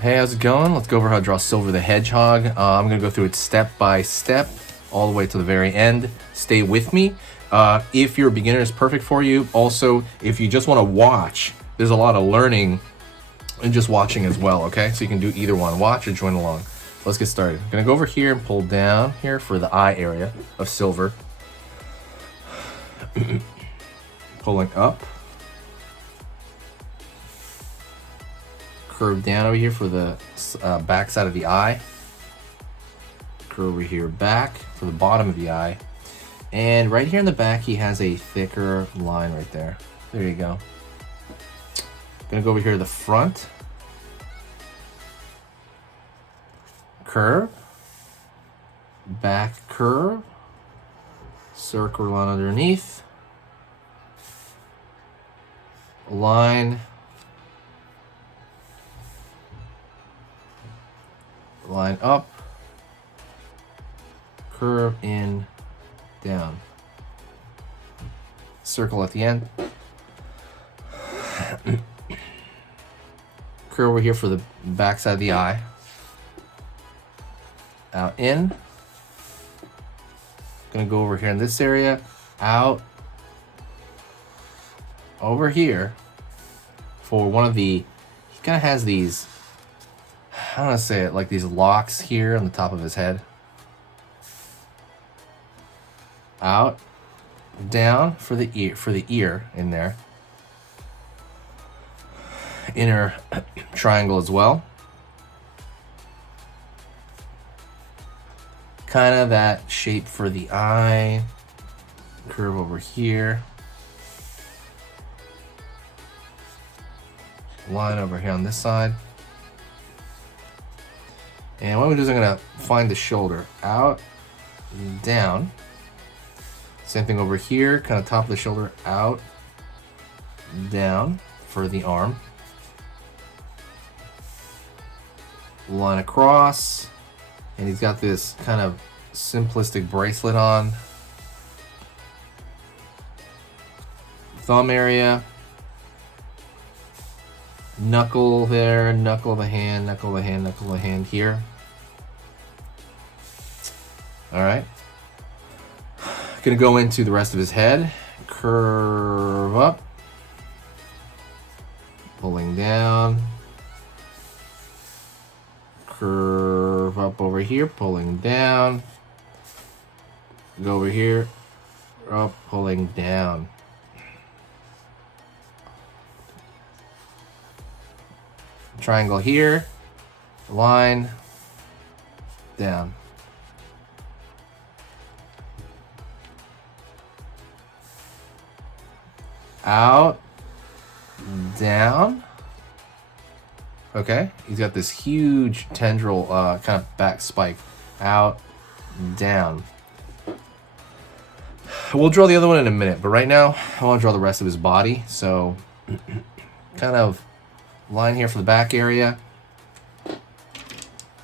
Hey, how's it going? Let's go over how to draw Silver the Hedgehog. I'm going to go through it step by step, all the way to the very end. Stay with me. If you're a beginner, it's perfect for you. Also, if you just want to watch, there's a lot of learning and just watching as well, okay? So you can do either one, watch or join along. Let's get started. I'm going to go over here and pull down here for the eye area of Silver. Pulling up. Curve down over here for the back side of the eye. Curve over here back for the bottom of the eye. And right here in the back, he has a thicker line right there. There you go. Gonna go over here to the front. Curve. Back curve. Circle line underneath. Line. Line up, curve in, down. Circle at the end. Curve over here for the back side of the eye. Out, in. Gonna go over here in this area. Out. Over here for one of the, he kind of has these, I don't want to say it, like these locks here on the top of his head. Out, down for the ear in there. Inner triangle as well. Kind of that shape for the eye. Curve over here. Line over here on this side. And what I'm going to do is I'm going to find the shoulder. Out, down. Same thing over here, kind of top of the shoulder. Out, down for the arm. Line across. And he's got this kind of simplistic bracelet on. Thumb area. Knuckle there, knuckle of the hand, knuckle of the hand, knuckle of the hand here. All right. Gonna go into the rest of his head. Curve up. Pulling down. Curve up over here, pulling down. Go over here, up, pulling down. Triangle here, line, down. Out, down. Okay, he's got this huge tendril kind of back spike. Out, down. We'll draw the other one in a minute, but right now I want to draw the rest of his body. So kind of line here for the back area.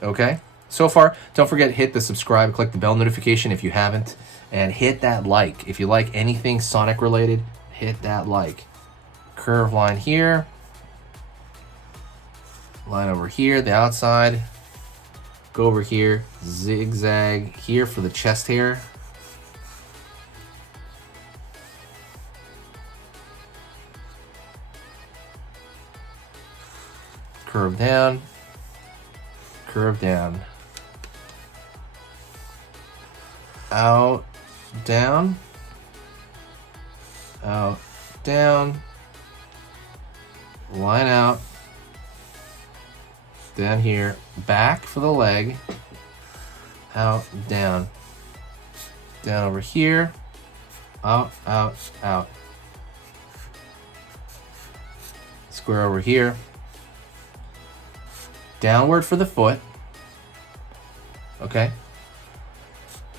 Okay, so far, don't forget, hit the subscribe, click the bell notification if you haven't, and hit that like. If you like anything Sonic related, hit that like. Curve line here. Line over here, the outside. Go over here, zigzag here for the chest hair. Curve down, curve down, out, down, out, down, line out, down here, back for the leg, out, down, down over here, out, out, out, square over here. Downward for the foot. Okay.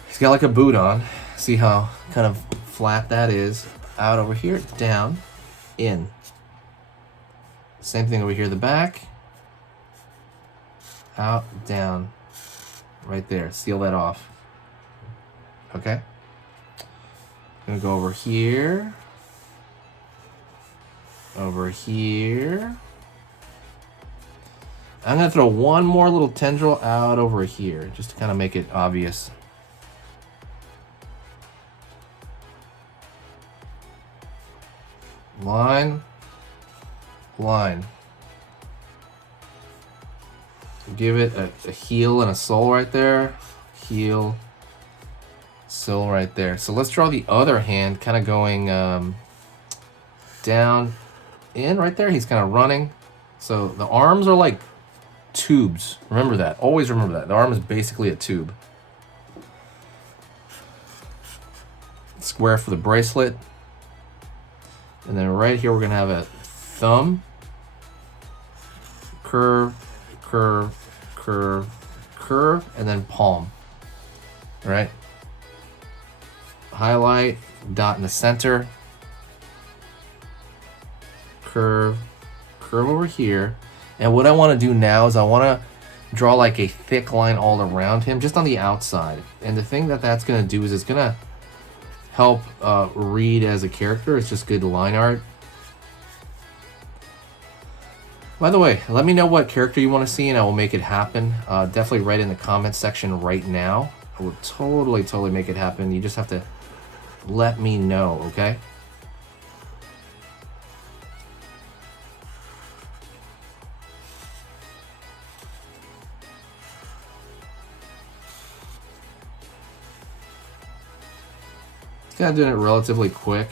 He's got like a boot on. See how kind of flat that is. Out over here, down, in. Same thing over here, the back. Out, down. Right there. Seal that off. Okay. Gonna go over here. Over here. I'm gonna throw one more little tendril out over here, just to kind of make it obvious. Line, line. Give it a heel and a soul right there. Heel, soul right there. So let's draw the other hand, kind of going down, in right there. He's kind of running. So the arms are like tubes. Remember that. Always remember that. The arm is basically a tube. Square for the bracelet. And then right here we're going to have a thumb. Curve, curve, curve, curve, and then palm. All right? Highlight, dot in the center. Curve, curve over here. And what I want to do now is I want to draw like a thick line all around him, just on the outside. And the thing that that's going to do is it's going to help read as a character. It's just good line art. By the way, let me know what character you want to see and I will make it happen. Definitely write in the comments section right now. I will totally make it happen. You just have to let me know, okay? Kind of doing it relatively quick.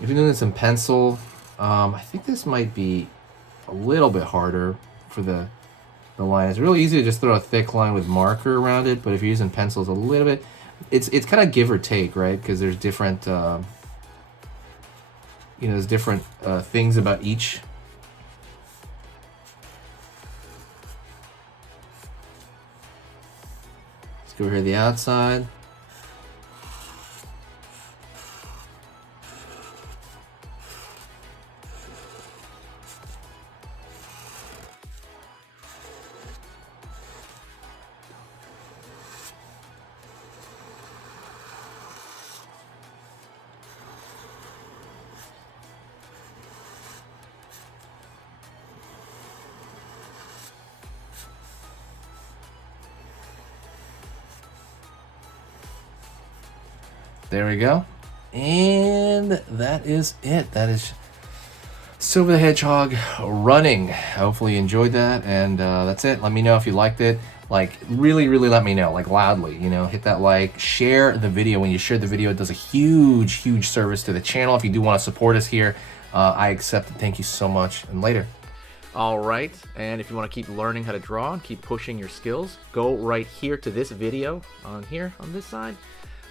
If you're doing this in pencil, I think this might be a little bit harder for the line. It's really easy to just throw a thick line with marker around it, but if you're using pencils, a little bit, it's kind of give or take, right? Because there's different, there's different things about each. Let's go over here to the outside. There we go. And that is it. That is Silver the Hedgehog running. Hopefully you enjoyed that. And that's it. Let me know if you liked it. Like, really let me know. Like, loudly. Hit that like. Share the video. When you share the video, it does a huge service to the channel. If you do want to support us here, I accept it. Thank you so much. And later. All right, and if you want to keep learning how to draw and keep pushing your skills, go right here to this video on here, on this side.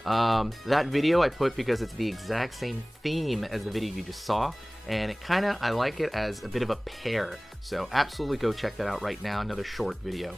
That video I put because it's the exact same theme as the video you just saw, and I like it as a bit of a pair. So absolutely go check that out right now, another short video.